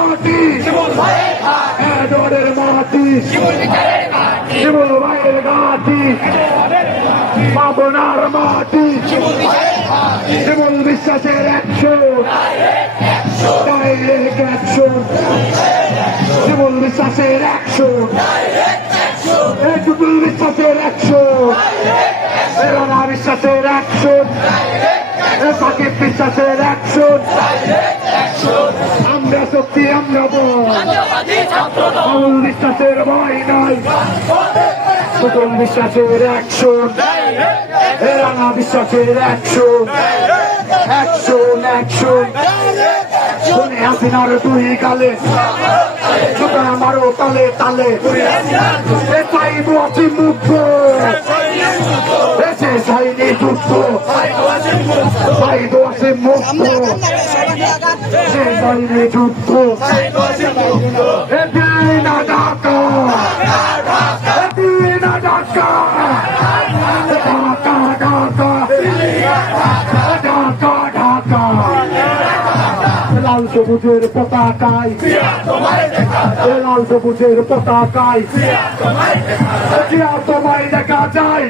মাটি এডওয়ার্ডের মাটি শিমুল ভাইয়ের ঘাটি পাবনার মাটি শিমুল বিশ্বাসের অ্যাকশন ডাইরেক্ট অ্যাকশন শিমুল বিশ্বাসের অ্যাকশন শিমুল বিশ্বাসের অ্যাকশন রানা বিশ্বাসের অ্যাকশন সাকিব বিশ্বাসের অ্যাকশন আমরা শক্তি আমরা বল বিশ্বাসের ভয় নাই সুতরাং বিশ্বাসের অ্যাকশন রানা বিশ্বাসের অ্যাকশন অ্যাকশন অ্যাকশন শুনে হাসিনার দুই গালে সুতরাং আমারও তালে তালে চাইব আছি মুক্ত এসে চাইনি যুদ্ধ চাইব আছে মুক্ত সে চাইনি যুদ্ধ এদিনা ঢাকা এদিনা ঢাকা ঢাকা ঢাকা ঢাকা ঢাকা লাল সবুজের পতাকায় লাল সবুজের পতাকায় তোমায় দেখা যায়